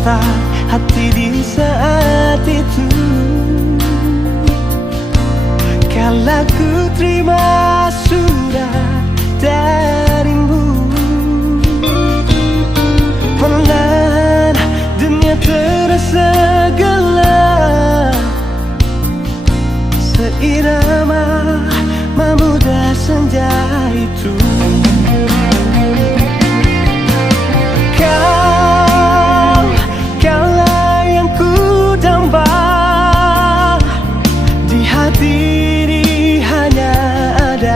sontak hati di saat itu. Kala ku terima surat darimu, perlahan dunia terasa gelap, seirama memudah senja itu. Kaulah yang ku damba, di hati ini hanya ada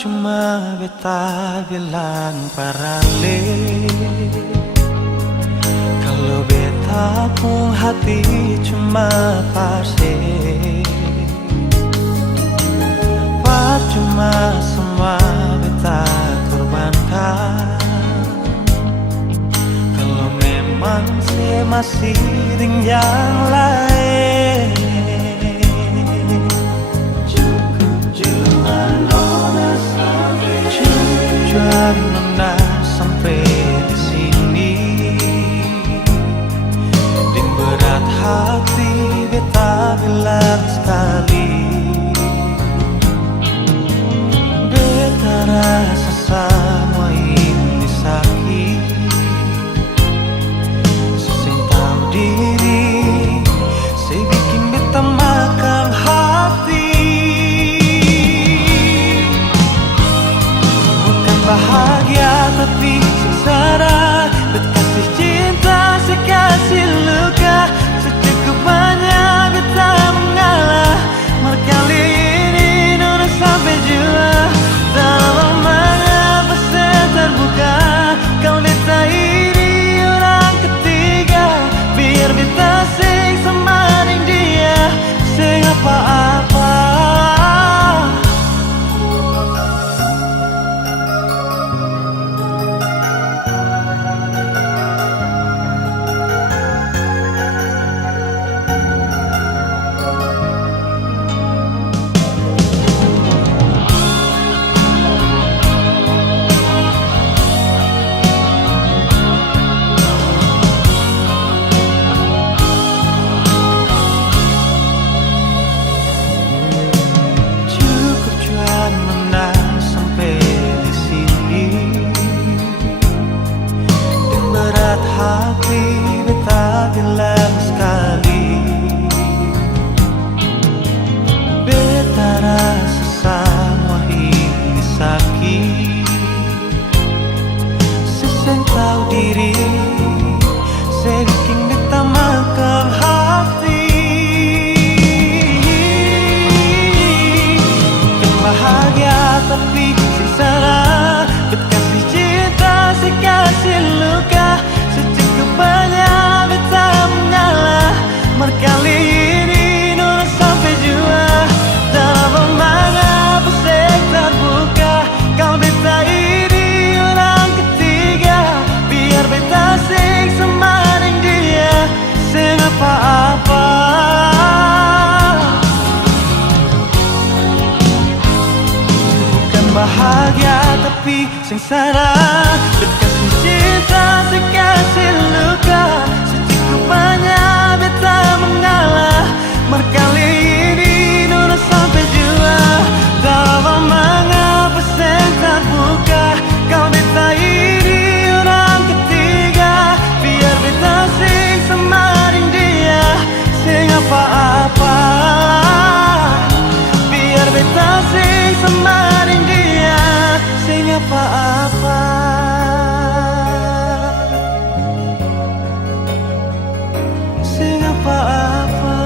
Cuma beta bilang parale, kalau beta pun hati cuma pase. Percuma semua beta korbankan, kalau memang saya masih dengan yang lain. Cukup nona sampai di sini, di berat hati beta bilang sekali, beta rasa semua ini sakit. Sesing tahu diri, saya bikin beta makan hati. Bahagia tapi sengsara, berkasih cinta sekasih luka, secukupnya beta mengalah. Kali ini nona sampai jua, dalam mengapa saya terbuka. Kalau beta ini orang ketiga, biar beta sing semaring dia, sing apa-apa. Hati beta bilang sekali, beta rasa semua ini sakit. Seseng tahu diri, saya bikin beta makan hati. Bukan bahagia tapi sengsara, berkasih cinta sekasih luka, secukupnya beta mengalah. Kali ini nona sampai jua, dalam mengapa saya terbuka. Kalau beta ini orang ketiga, biar beta sing semaring dia, sing apa-apa. Bukan bahagia tapi sengsara, berkasih cinta sekasih luka, secukupnya beta mengalah. Kali ini nona sampai jua, dalam mengapa saya terbuka. Kalau beta ini orang ketiga, biar beta sing semaring dia, sing apa-apa. Biar beta sing semaring dia, sing apa-apa. Sing apa-apa.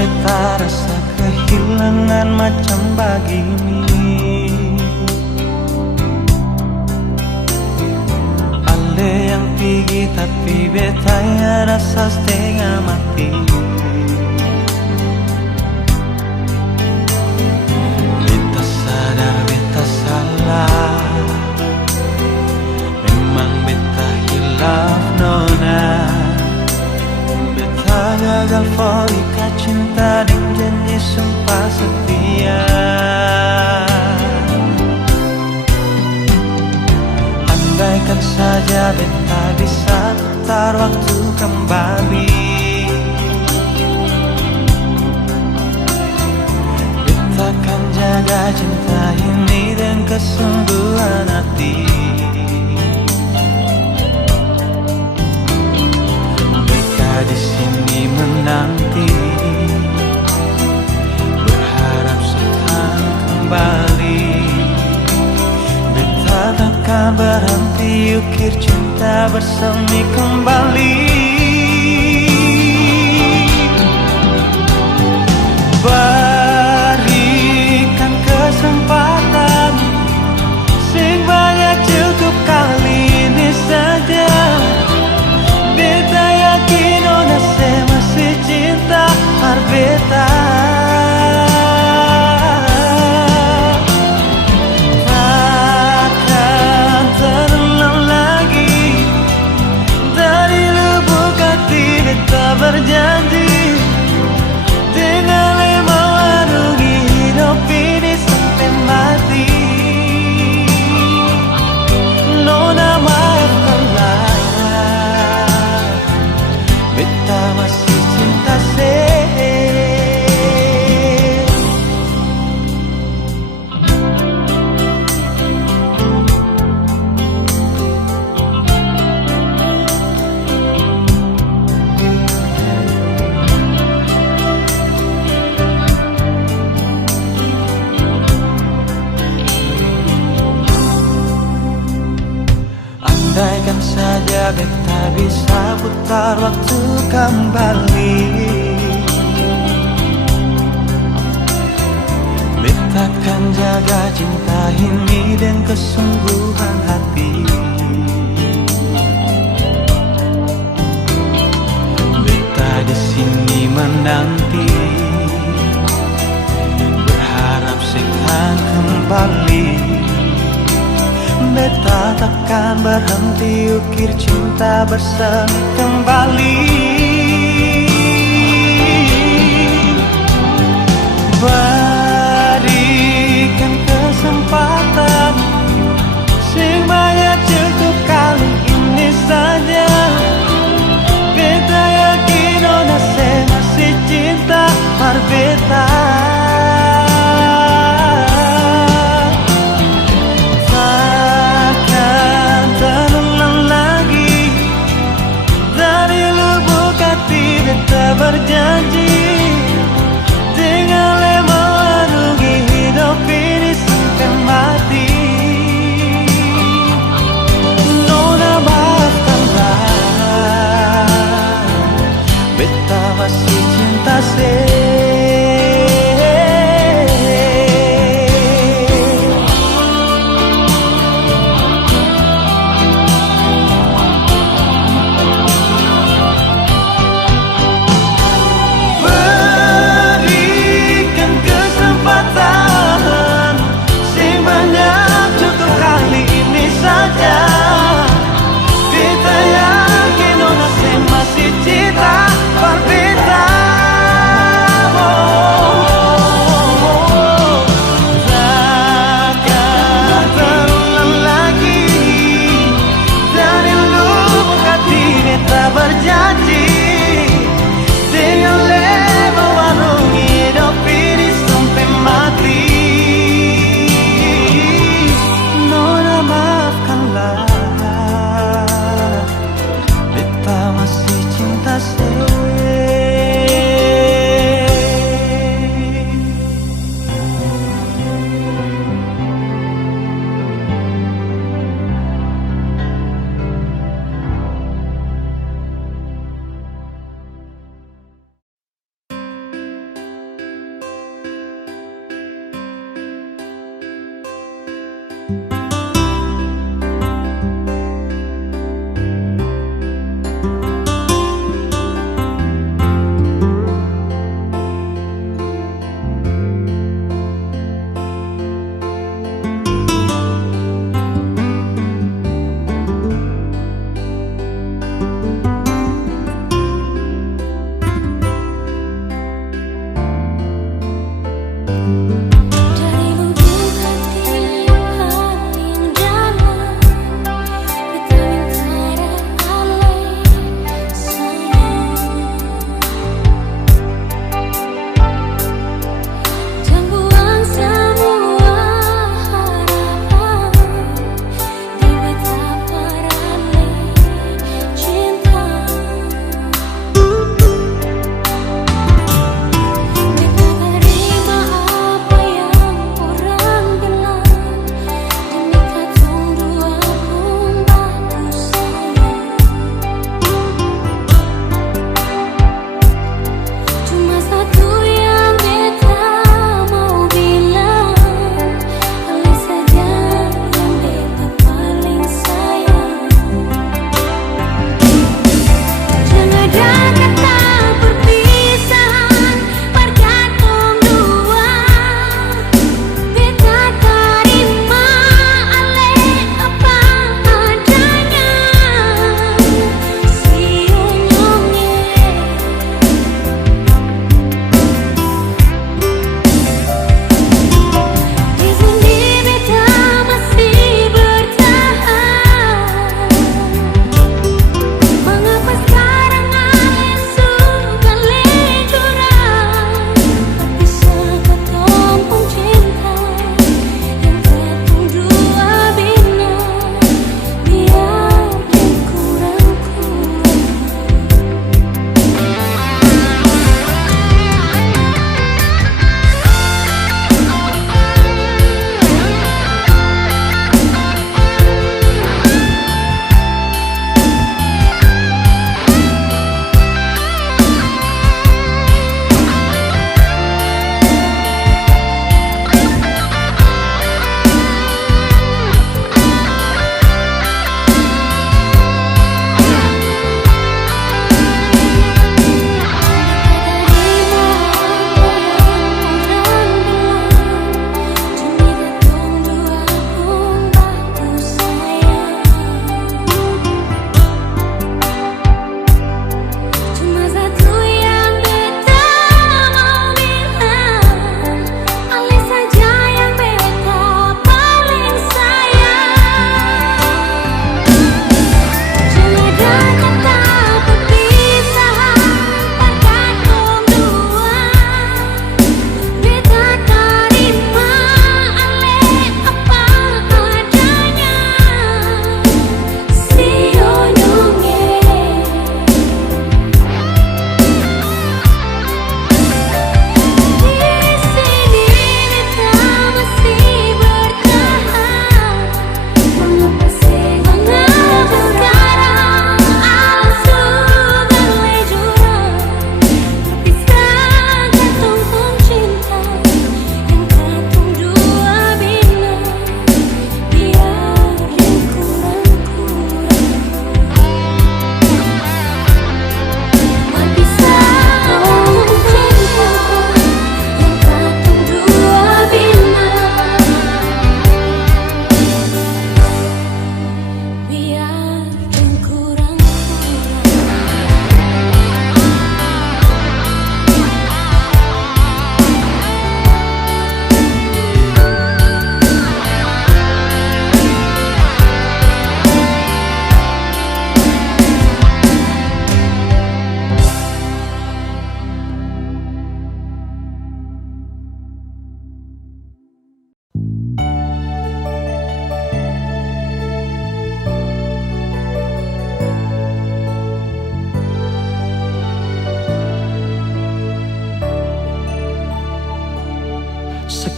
beta rasa kehilangan macam begini. Ale yang pergi tapi beta ya rasa setengah mati. Beta sadar beta salah, memang beta hilaf nona. Beta gagal folika cinta dan janji sumpah setia. Andaikan saja beta bisa putar waktu kembali, beta akan jaga cinta ini dengan kesungguhan hati. Beta di sini menanti, berharap sekarang kembali. Beta takkan berhenti ukir cinta bersemi kembali. Berikan kesempatan sing banyak, cukup kali ini saja. Beta yakin ona se masih cinta par beta. Takkan terulang lagi, dari lubuk hati beta berjanji, dengan lemah warungi hidup ini sampai mati. Nona maafkanlah, beta masih cinta se. Andaikan saja beta bisa putar waktu kembali, beta akan jaga cinta ini dengan kesungguhan hati. Beta di sini menanti, berharap sekarang kembali. Beta takkan berhenti ukir cinta bersemi kembali. Berikan kesempatan sing banyak, cukup kali ini saja. Beta yakin ona se masih cinta par beta. Berjanji, dengan lemah warungi hidup ini sampai mati. Nona maafkanlah, beta masih cinta se. Cinta berbeda.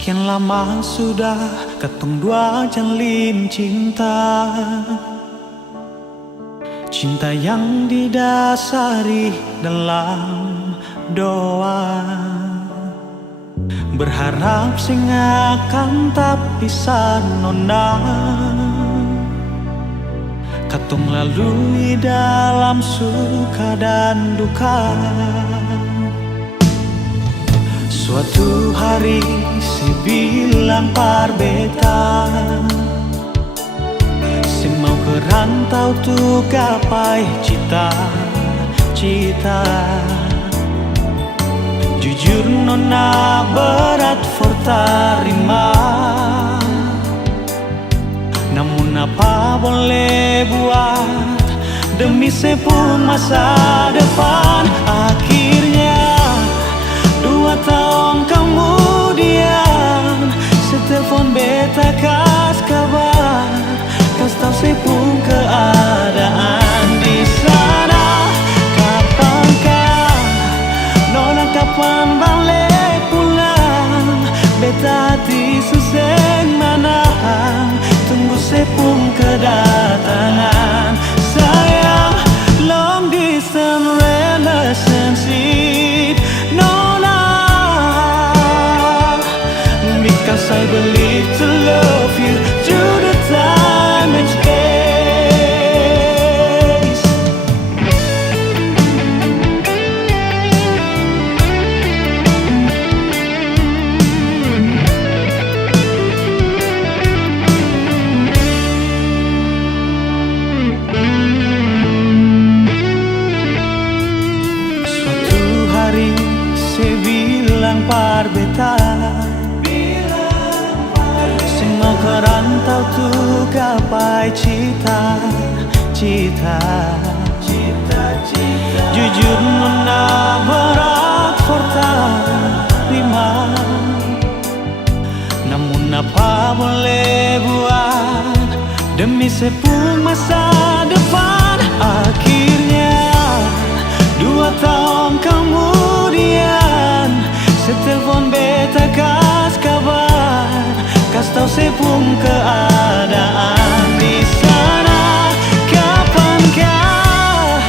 Sekian lama sudah ketong dua jalin cinta, cinta yang didasari dalam doa, berharap sing akan tak bisa nona. Katong lalui dalam suka dan duka. Suatu hari si bilang parbeta, si mau ke rantau tuh gapai cita-cita. Jujur nona berat for tarima, namun apa boleh buat demi sepuluh masa depan. Akhirnya 2 tahun kemudian, setelepon beta kas kabar, kas tau sepuluh keadaan di sana. Kapankah nona kapan balik pulang? Beta hati suseng manang, tunggu sepung kedatangan. Sayang, long distance relationship nona, because I believe to love you through the time and space. Parbeta, sing mau ke rantau tuh gapai cita-cita. Jujur nona berat forta lima, namun apa boleh buat demi sepuluh masa depan. Akhirnya 2 tahun kemudian, setelepon beta kas kabar, kas tau sepung keadaan di sana. Kapankah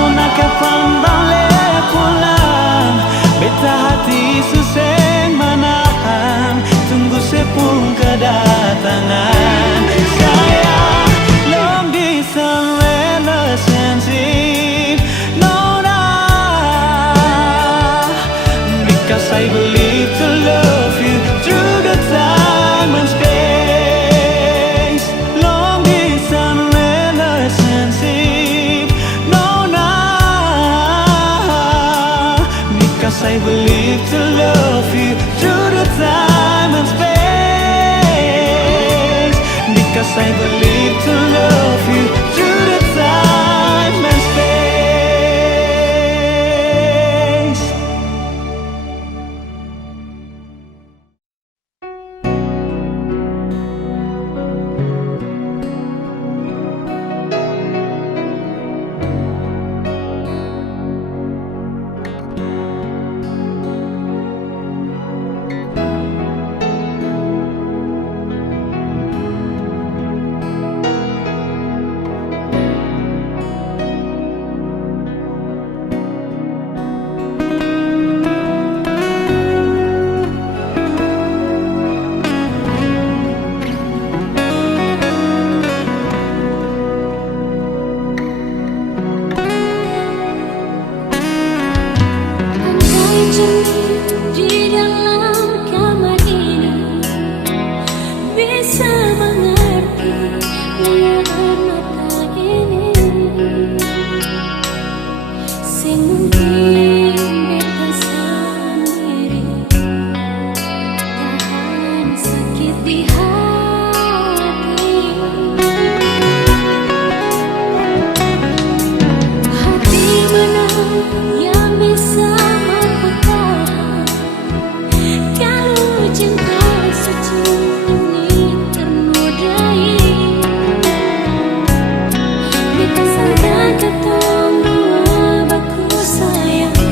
nona kapan balik pulang? Beta hati suseng manahan, tunggu sepung kedatangan. Sayang, long distance relationship nona, because I believe to love you through the time and space. Long distance relationship nona, because I believe to love you through the time and space. Because I believe to love you through the time and space. Di dalam kamar ini bisa mengerti layanan mata ini, sing mungkin beta sendiri tahan sakit di hati. Hati mana yang bisa cinta suci ini ternodai. Beta sadar ketong dua baku sayang.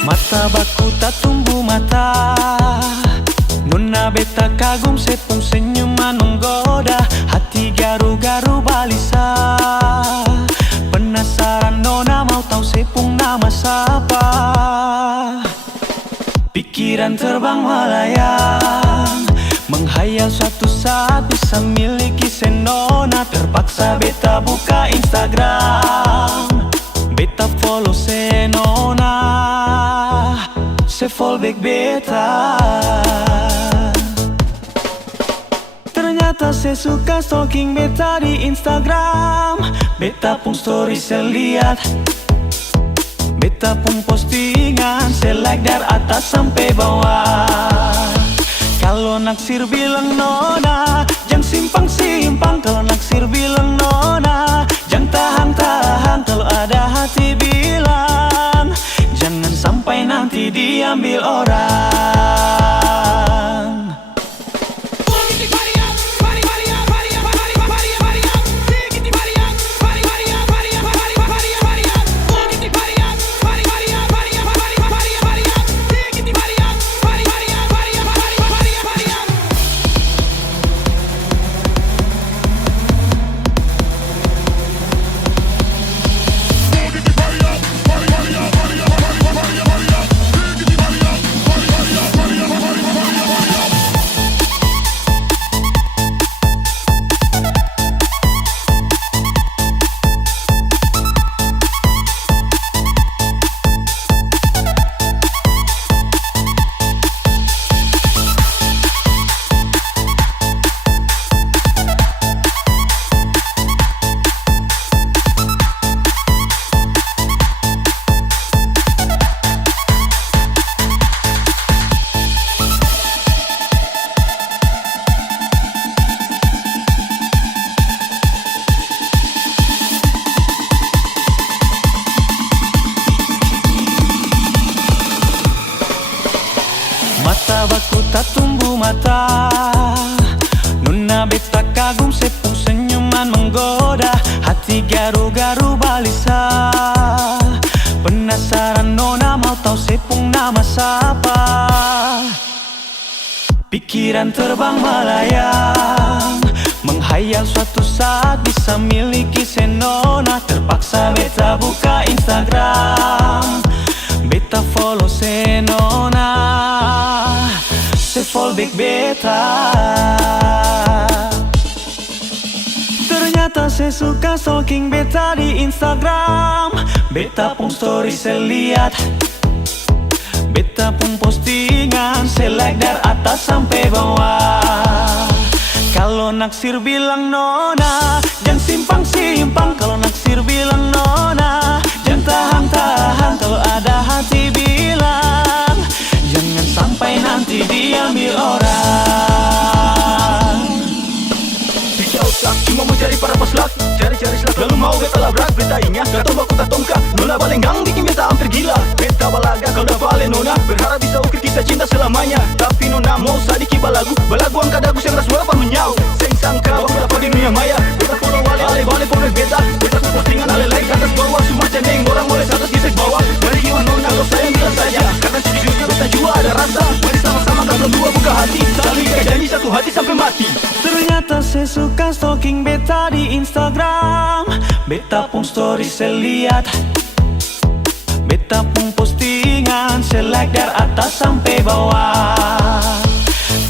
Mata baku tak tumbuh mata, nona beta kagum sepung senyuman menggoda, hati garu-garu balisa. Penasaran nona mau tahu sepung nama siapa. Pikiran terbang melayang, menghayal suatu saat bisa miliki senona. Terpaksa beta buka Instagram, beta follow senona, se fallback beta. Ternyata saya suka stalking beta di Instagram. Beta pun story saya lihat, beta pun postingan saya like dari atas sampai bawah. Kalau naksir bilang nona, jangan simpang-simpang. Kalau naksir bilang nona, jangan tahan-tahan. Kalau ada hati bilang, jangan sampai nanti diambil orang. mata. Nona beta kagum sepung senyuman menggoda, hati garu-garu balisa. Penasaran nona mau tahu sepung nama siapa. Pikiran terbang melayang, menghayal suatu saat bisa miliki senona. Terpaksa beta buka Instagram, beta follow senona, se fallback beta. Ternyata saya suka stalking beta di Instagram. Beta pun story saya lihat, beta pun postingan saya like dari atas sampai bawah. Kalau naksir bilang nona, jangan simpang-simpang. Kalau naksir bilang nona, jangan tahan-tahan. Kalau ada hati bilang, jangan sampai nanti diambil orang. Tidak usah, cuma mau cari para paslak, cari-cari selak. Lalu mau beta labrak, beta ingat kata baku tak tongka. Nona balenggang bikin beta hampir gila. Beta balaga kau dah bale nona, berharap bisa ukir kita cinta selamanya. Tapi nona mau sadiki balagu angkat dagu yang rasuah apa menyau. Seng sangka baku dapat di dunia maya. Beta follow bale pomek beta. Beta postingan ale like atas bawah. Semua cendeng orang boleh atas gisek bawah. Dari jiwa nona kau sayang bilang saja, karena sejujurnya beta jua ada rasa. Mari sama-sama kau berdua buka hati, saling ikat janji satu hati sampai mati. Ternyata saya suka stalking beta di Instagram. Beta pun story saya lihat, beta pun postingan saya like dari atas sampai bawah.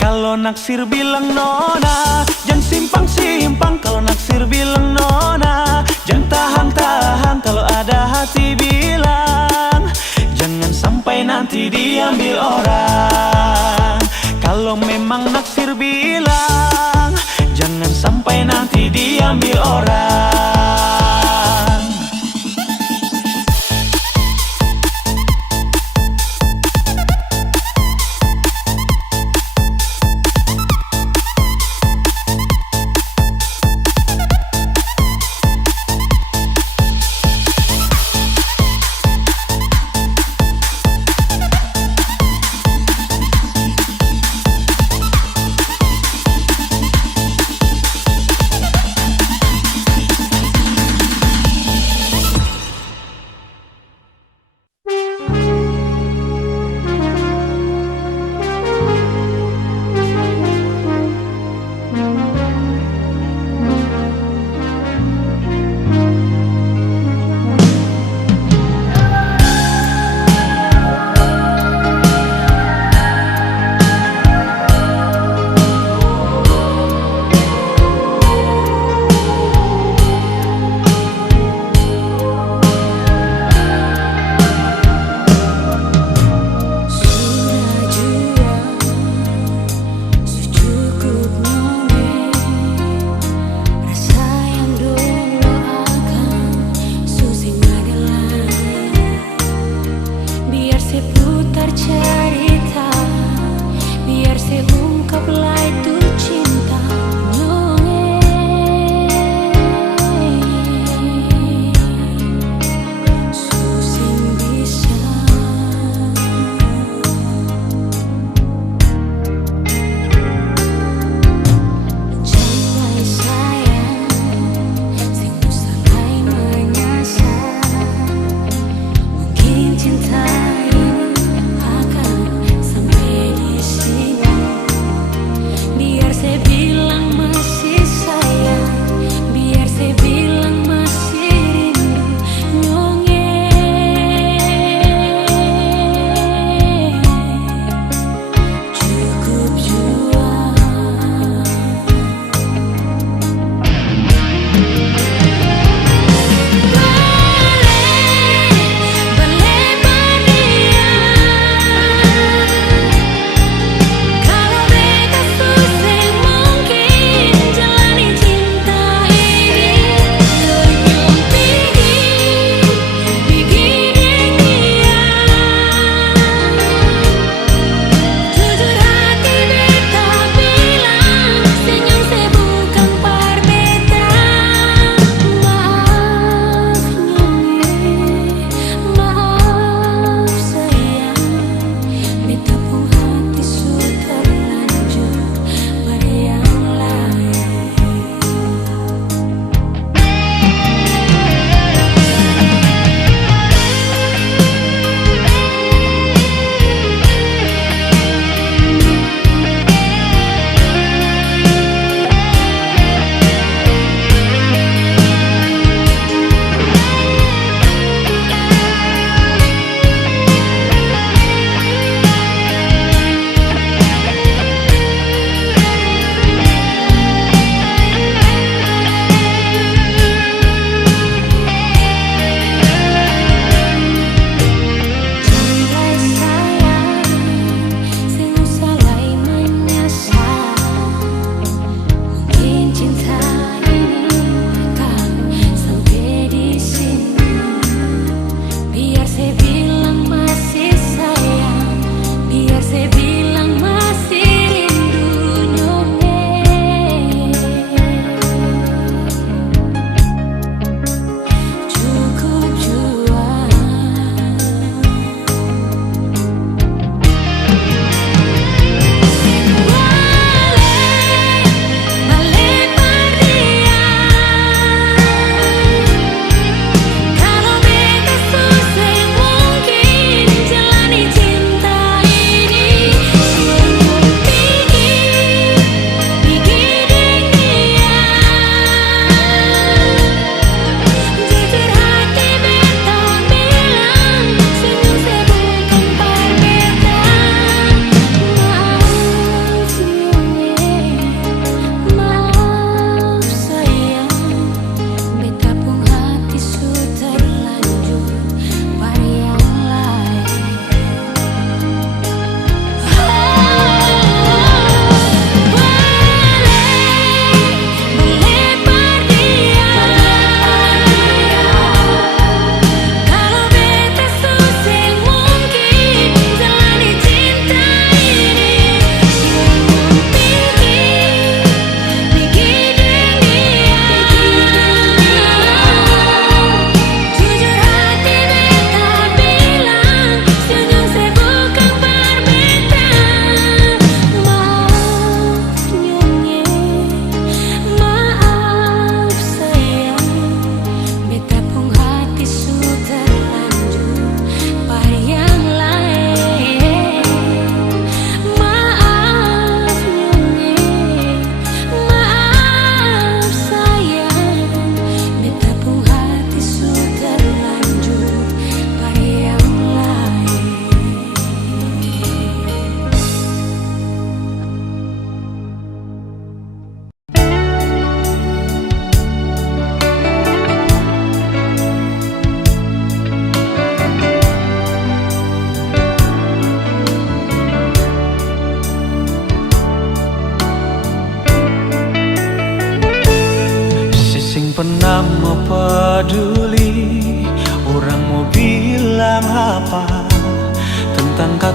Kalau naksir bilang nona, jangan simpang-simpang. Kalau naksir bilang nona, jangan tahan-tahan. Kalau ada hati bilang, jangan sampai nanti diambil orang. Kalau memang naksir bilang, jangan sampai nanti diambil orang.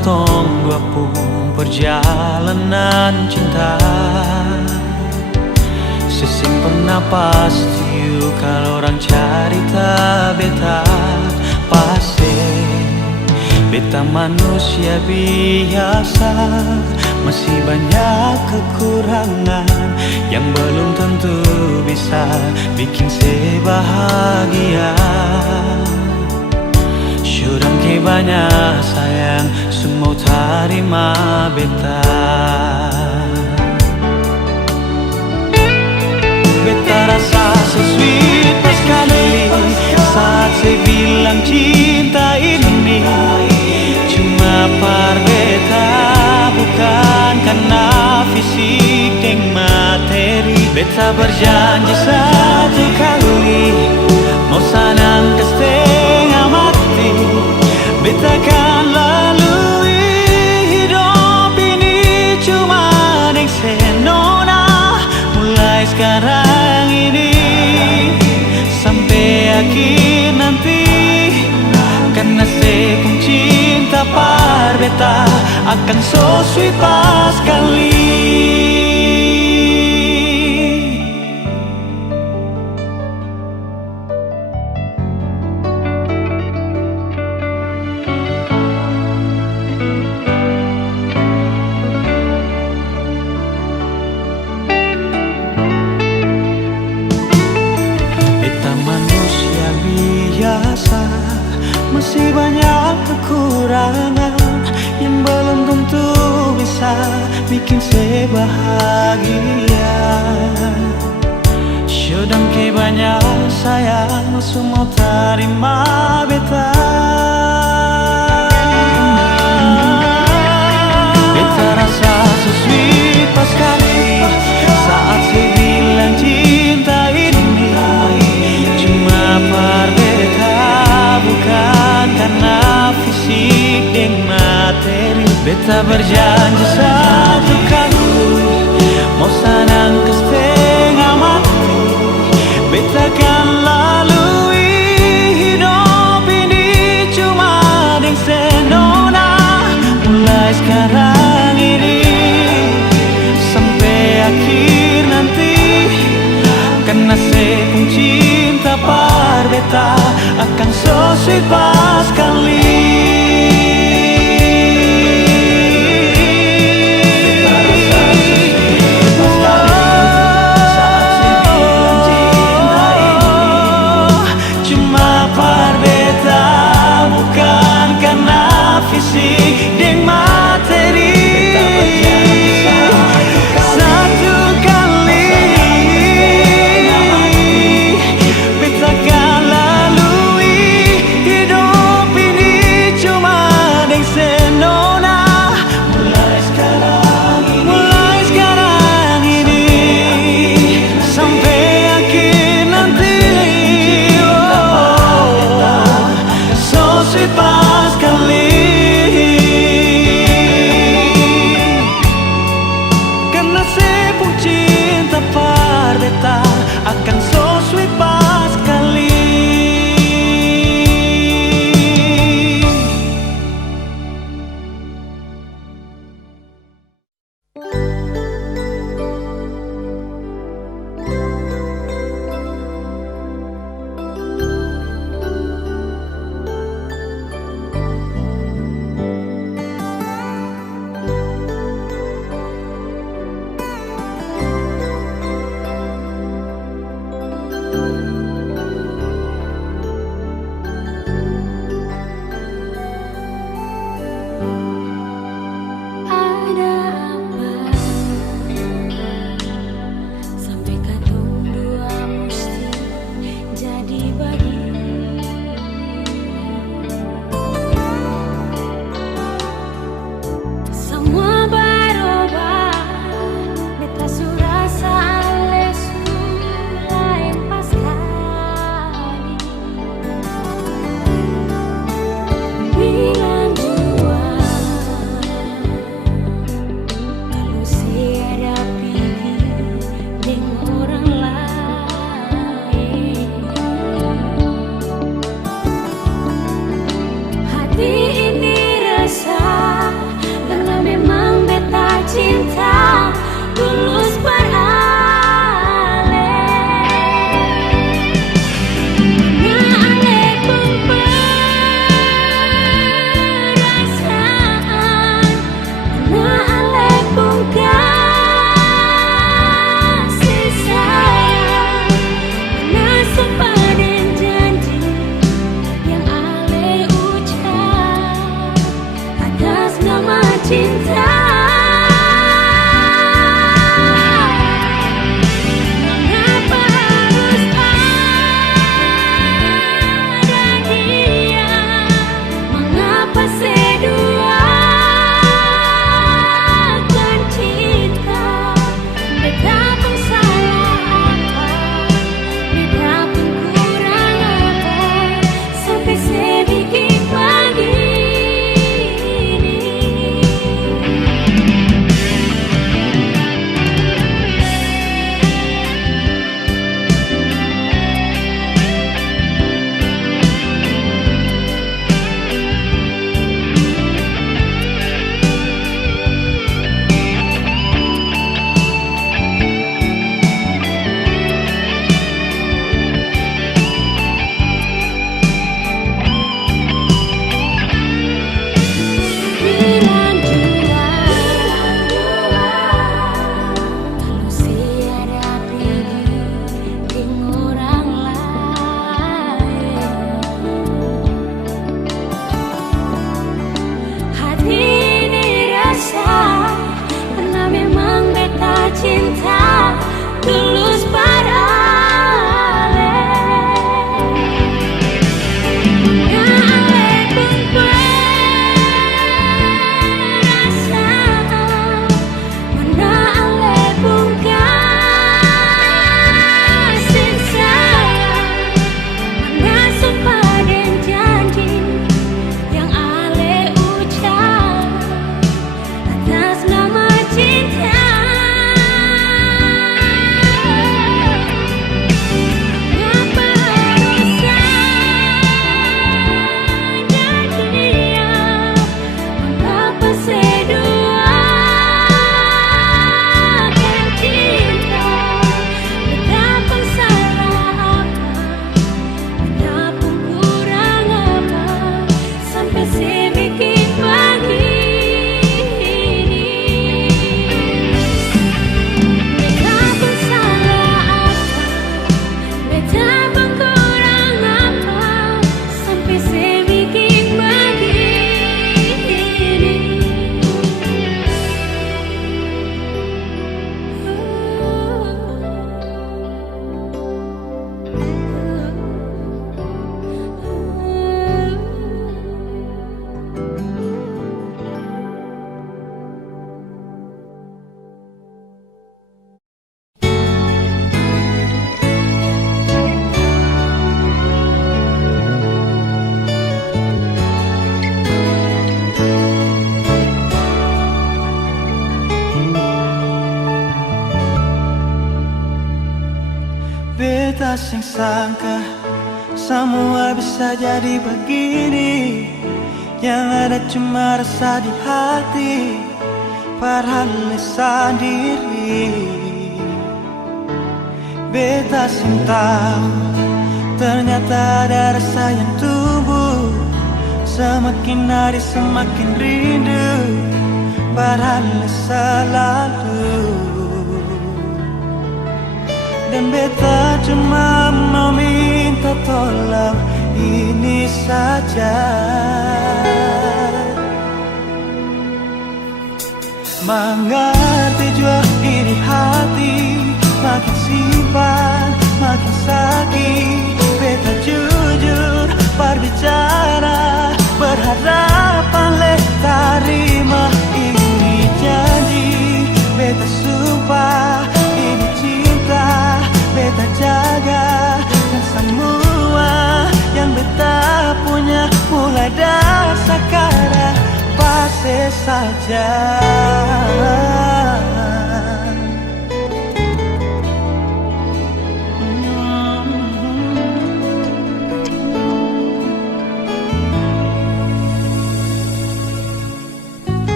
katong dua pun perjalanan cinta. Sesing pernah pasti kalau orang cerita beta pasti. Beta manusia biasa, masih banyak kekurangan yang belum tentu bisa bikin saya bahagia. Syurang ke banyak sayang, semua terima beta. Beta rasa sweet pas kali saat saya bilang cinta ini cuma par beta, bukan karena fisik dan materi. Beta berjanji satu kali mau sanang ke setengah mati. Beta kan lalui hidup ini cuma dengan senona. Mulai sekarang ini sampai akhir nanti, karena saya pun cinta par beta akan so sweet pas kali. Masih banyak kekurangan yang belum tentu bisa bikin saya bahagia. Syudang ke banyak sayang, semua terima beta. Beta rasa so sweet pas kali saat saya bilang cinta ini cuma par beta, bukan karena fisik dan materi. Beta berjanji satu kali mau sanang ke setengah mati. Beta kan lalui hidup ini cuma dengan senona. Mulai sekarang ini sampai akhir nanti, karena saya pun cinta par beta akan so sweet pas kali. Cuma par beta, bukan karena fisik dan materi. Satu kali beta kan lalui hidup sing sangka semua bisa jadi begini. Yang ada cuma rasa di hati, padahal sendiri. Beta sing tahu ternyata ada rasa yang tumbuh. Semakin hari semakin rindu, padahal selalu. Dan beta cuma mau minta tolong ini saja. Mengerti jua iri hati, makin simpan makin sakit. Beta jujur berbicara, berharapan leh terima ini janji. Beta sumpah ini cinta, beta jaga. Dan semua yang beta punya mulai dari sekarang pasti saja.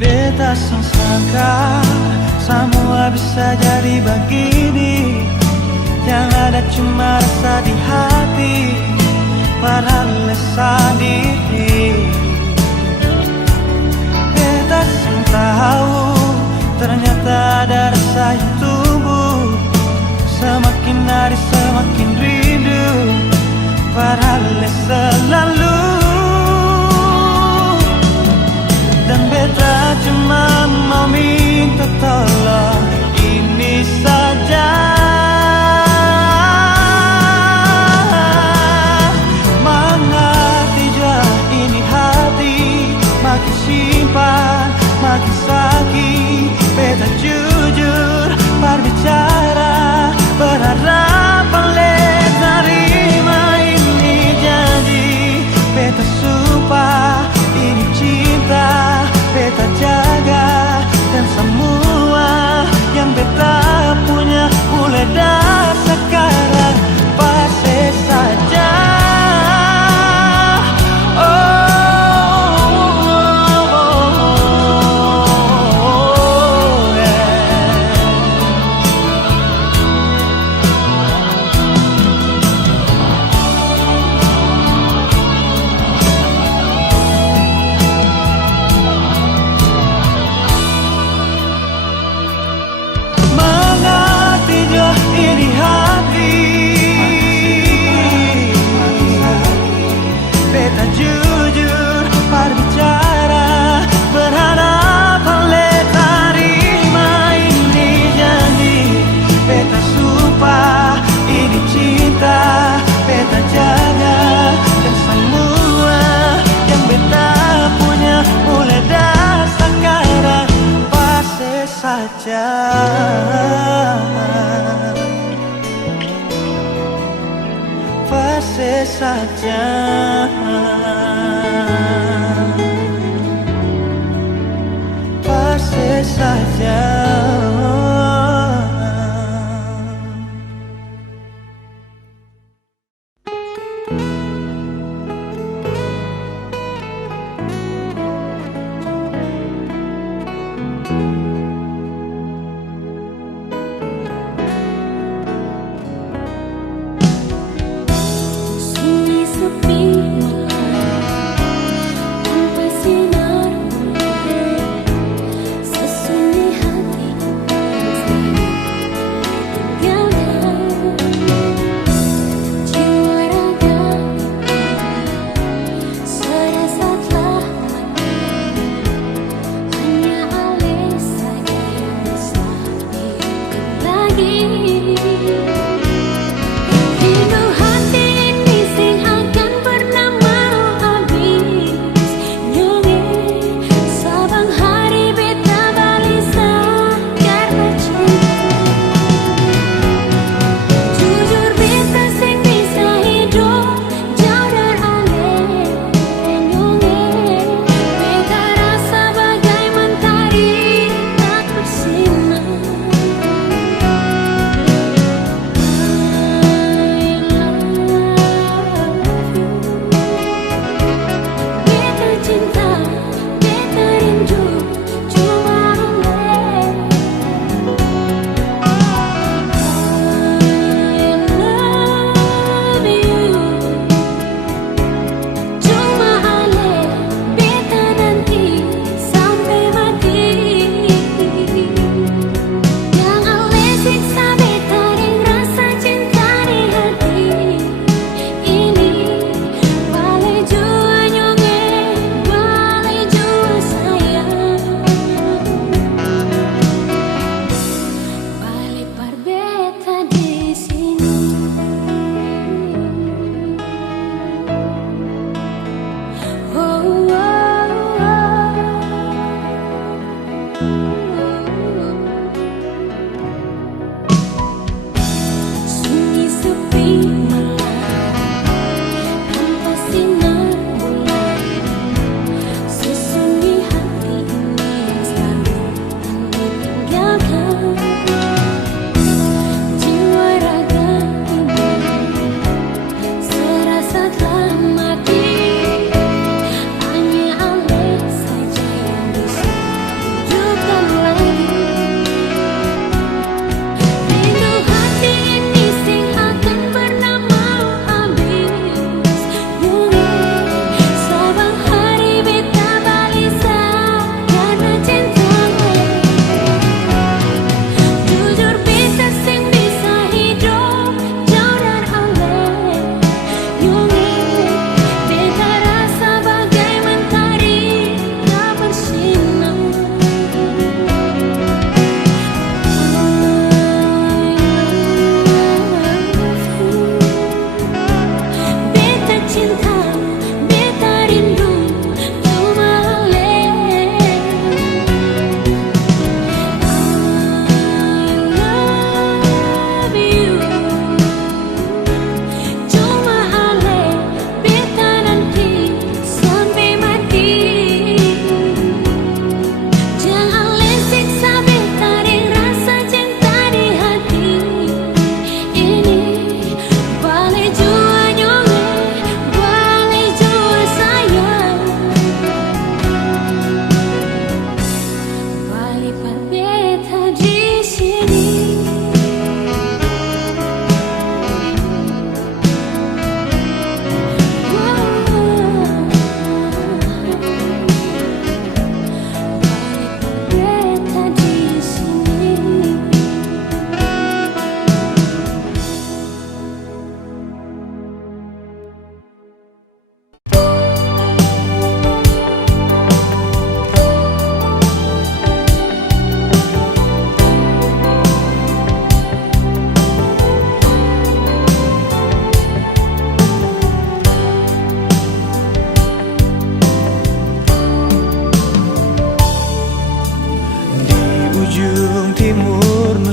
Beta sangka semua bisa jadi begini. Yang ada cuma rasa di hati, padahal sendiri. Beta sing tahu ternyata ada rasa yang tumbuh. Semakin hari semakin rindu, padahal selalu. Dan beta cuma mau minta tolong ini saja. Mengerti jua ini hati, makin simpan makin sakit. Beta jujur berbicara, berharapan leh terima ini janji. Beta sumpah ini cinta, beta jaga. Dan semua yang beta punya mulai dari sekarang pasti saja. Jujur berbicara, berharapan leh terima ini janji. Beta sumpah ini cinta, beta jaga. Dan semua yang beta punya mulai dari sekarang pasti saja. Pasti saja. Pasti saja. Sunyi sepi malam tanpa sinar bulan, sesunyi hati tinggalkan. Jiwa raga serasa telah mati, hanya alis saja yang bisa diingat lagi. Rindu hati ini sing akan pernah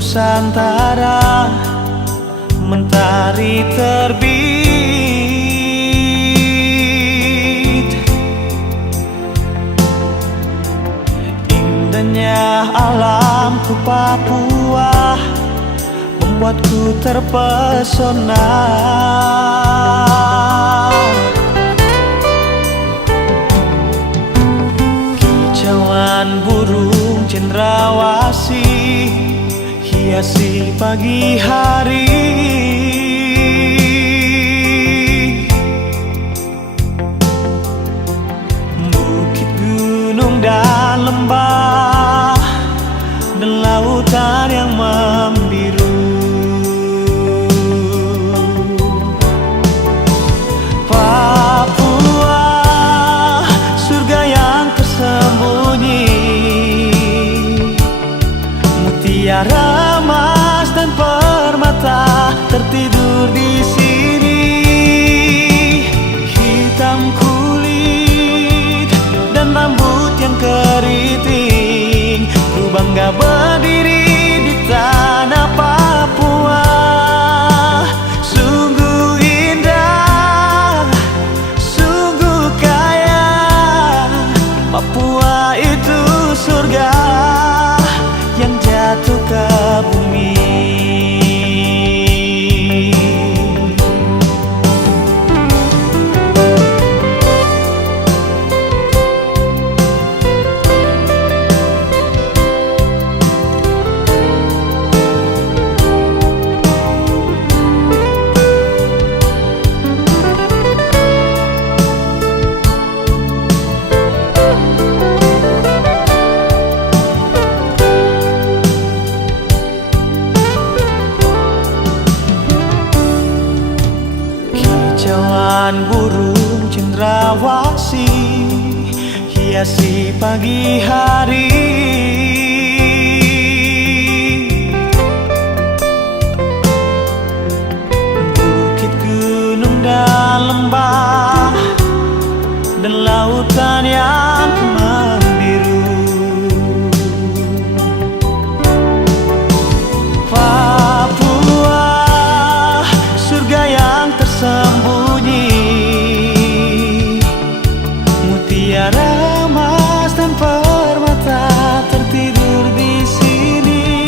Nusantara mentari terbit. Indahnya alamku Papua membuatku terpesona. Kicauan burung cendrawasih hiasi pagi hari. Bukit, gunung, dan lembah, dan lautan yang membiru. Papua, surga yang tersembunyi, mutiara emas dan permata tertidur di sini. Hitam kulit dan rambut yang keriting, ku bangga berdiri di tanah Papua. Sungguh indah, sungguh kaya, Papua itu surga yang jatuh ke bumi. Kicauan burung cendrawasih hiasi pagi hari. Bukit, gunung, dan lembah, dan lautan yang membiru. Papua, surga yang tersembunyi, mutiara emas dan permata tertidur di sini.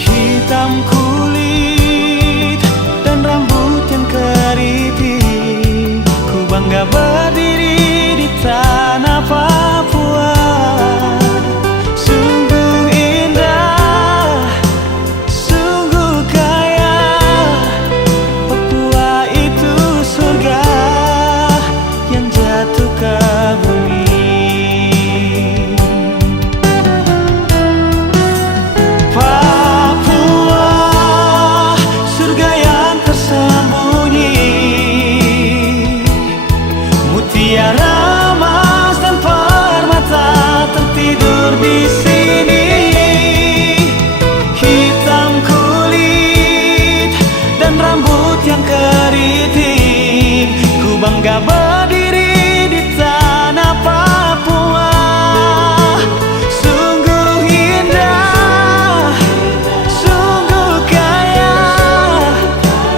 Hitam kulit dan rambut yang keriting, ku bangga berdiri di tanah Papua. Sungguh indah, sungguh kaya, Papua itu surga yang jatuh ke bumi. Papua, surga yang tersembunyi, mutiara emas dan permata tertidur di sini. Hitam kulit dan rambut yang keriting, ku bangga berdiri di tanah Papua. Sungguh indah, sungguh kaya,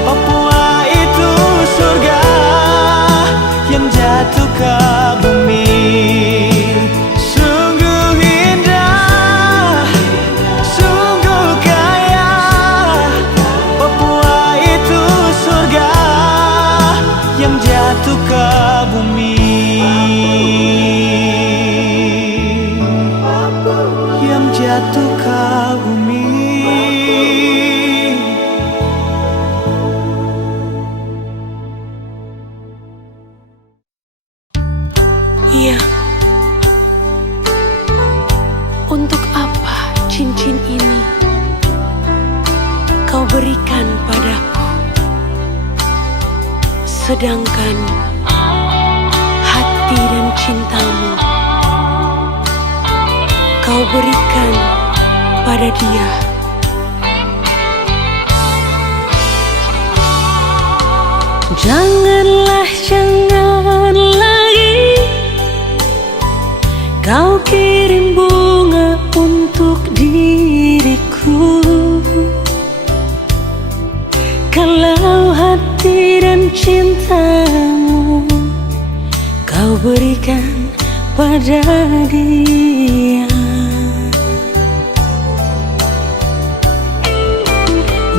Papua itu surga yang jatuh ke bumi. Sungguh indah, sungguh kaya, Papua itu surga yang jatuh ke bumi. Yang jatuh ke bumi. Iya. Untuk apa cincin ini kau berikan padaku, sedangkan hati dan cintamu kau berikan pada dia. Janganlah, jangan lagi kau kirim bunga untuk diriku. cintamu kau berikan pada dia.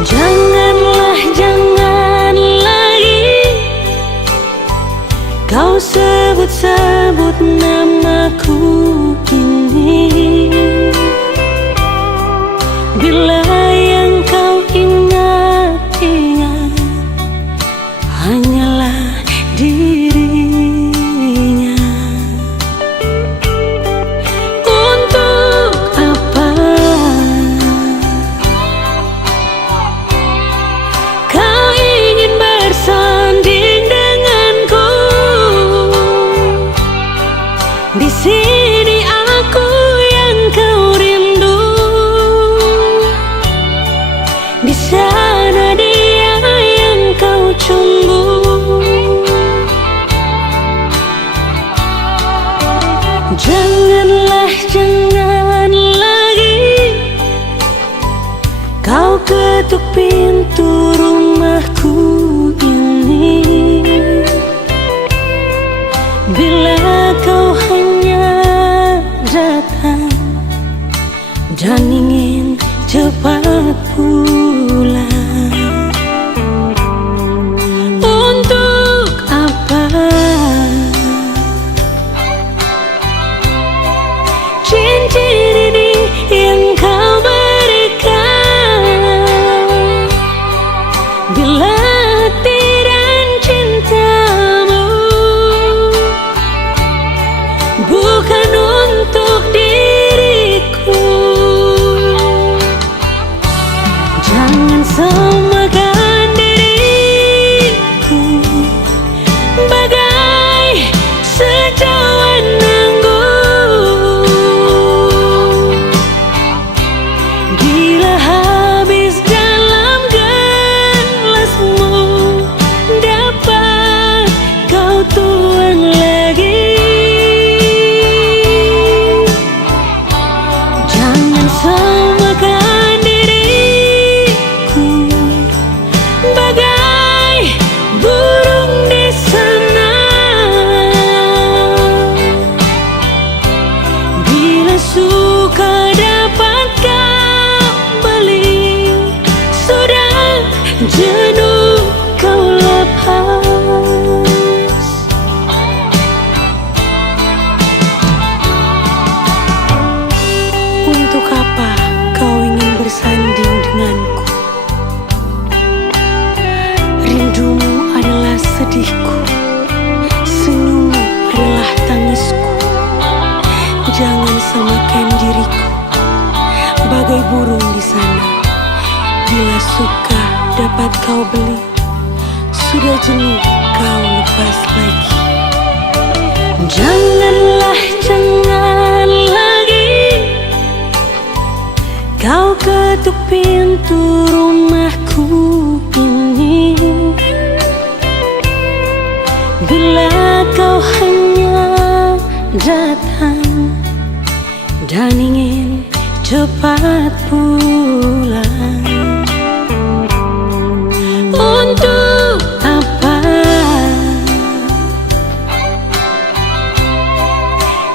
Janganlah, jangan lagi kau sebut-sebut namaku ini. Bila yang kau ingat-ingat hanyalah dirinya. Untuk apa kau ingin bersanding denganku? Di sini aku yang kau rindu, di sana dia yang kau cumbu. Janganlah, jangan lagi kau ketuk pintu rumahku ini. Bila kau hanya datang dan ingin cepat pulang. Untuk apa cincin ini yang kau berikan? Bila hati dan cintamu bukan untuk diriku, jangan samakan diriku bagai secawan anggur. Bila habis dalam gelasmu, dapat kau tuang lagi. Jangan samakan diriku bagai burung di sana. Bila suka dapat kau beli, sudah jenuh kau lepas. Untuk apa kau ingin bersanding denganku? Rindumu adalah sedihku, senyummu adalah tangisku. Jangan samakan diriku bagai burung di sana. Bila suka dapat kau beli, sudah jenuh kau lepas lagi. Janganlah, jangan lagi kau ketuk pintu rumahku ini. Bila kau hanya datang dan ingin cepat pulang. Untuk apa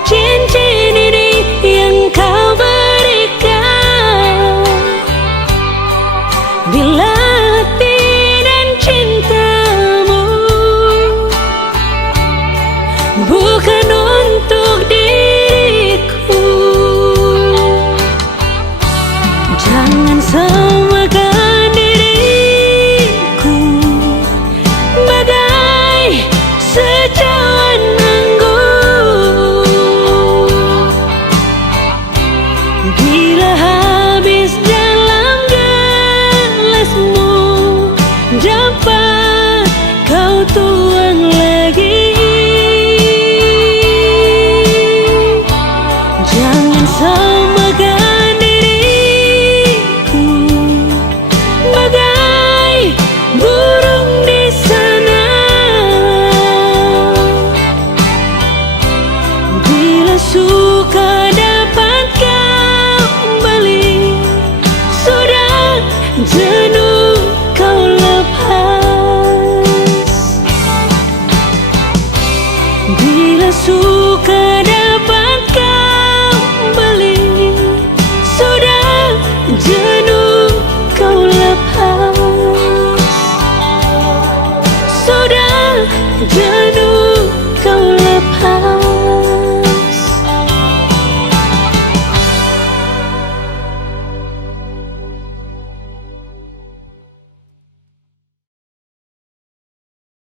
cincin ini yang kau berikan? Bila hati dan cintamu bukan untuk diriku, jangan sama segala suka dapat kau beli. Sudah jenuh kau lepas, sudah jenuh kau lepas.